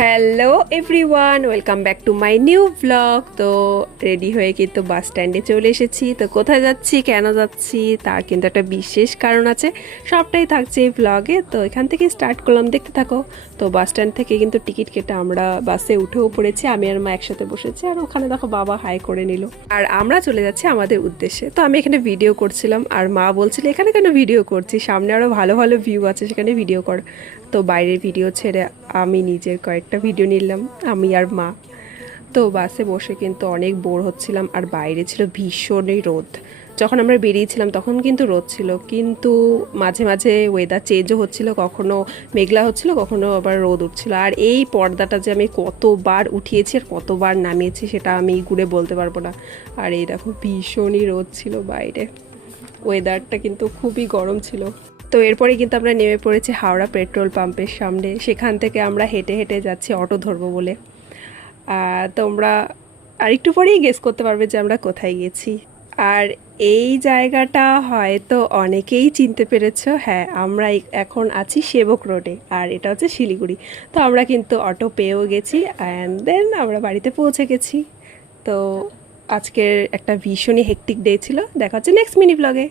Hello everyone, welcome back to my new blog. তো ready হয়ে কিন্তু বাস স্ট্যান্ডে চলে এসেছি। তো কোথায় যাচ্ছি, কেন যাচ্ছি, তার কিন্তু একটা বিশেষ কারণ আছে, সবটাই থাকছে এই ব্লগে। তো এখান থেকে স্টার্ট করলাম, দেখতে থাকো। তো বাস স্ট্যান্ড থেকে কিন্তু টিকিট কেটে আমরা বাসে উঠেও পড়েছি, আমি আর মা একসাথে বসেছি। আর ওখানে দেখো বাবা হাই করে নিল, আর আমরা চলে যাচ্ছি আমাদের উদ্দেশ্যে। তো আমি এখানে ভিডিও করছিলাম, আর মা বলছিল এখানে কেন ভিডিও করছি, সামনে আরও ভালো ভালো ভিউ আছে, সেখানে ভিডিও কর। তো বাইরের ভিডিও ছেড়ে আমি নিজের কয়েকটা ভিডিও নিলাম, আমি আর মা। তো বাসে বসে কিন্তু অনেক বোর হচ্ছিলাম, আর বাইরে ছিল ভীষণই রোদ। যখন আমরা বেরিয়েছিলাম তখন কিন্তু রোদ ছিল, কিন্তু মাঝে মাঝে ওয়েদার চেঞ্জও হচ্ছিল, কখনো মেঘলা হচ্ছিল, কখনো আবার রোদ উঠছিল। আর এই পর্দাটা যে আমি কতবার উঠিয়েছি আর কতবার নামিয়েছি সেটা আমি ঘুরে বলতে পারবো না। আর এই দেখো ভীষণই রোদ ছিল বাইরে, ওয়েদারটা কিন্তু খুবই গরম ছিল। তো এরপরে কিন্তু আমরা নেমে পড়েছি হাওড়া পেট্রোল পাম্পের সামনে। সেখান থেকে আমরা হেঁটে হেঁটে যাচ্ছি অটো ধরবো বলে। তোমরা আরেকটু পরেই গেস করতে পারবে যে আমরা কোথায় গেছি। আর এই জায়গাটা হয়তো অনেকেই চিনতে পেরেছো। হ্যাঁ, আমরা এখন আছি সেবক রোডে, আর এটা হচ্ছে শিলিগুড়ি। তো আমরা কিন্তু অটো পেয়েও গেছি, অ্যান্ড দেন আমরা বাড়িতে পৌঁছে গেছি। তো আজকের একটা ভীষণই হেক্টিক ডে ছিল। দেখা হচ্ছে নেক্সট মিনি ব্লগে।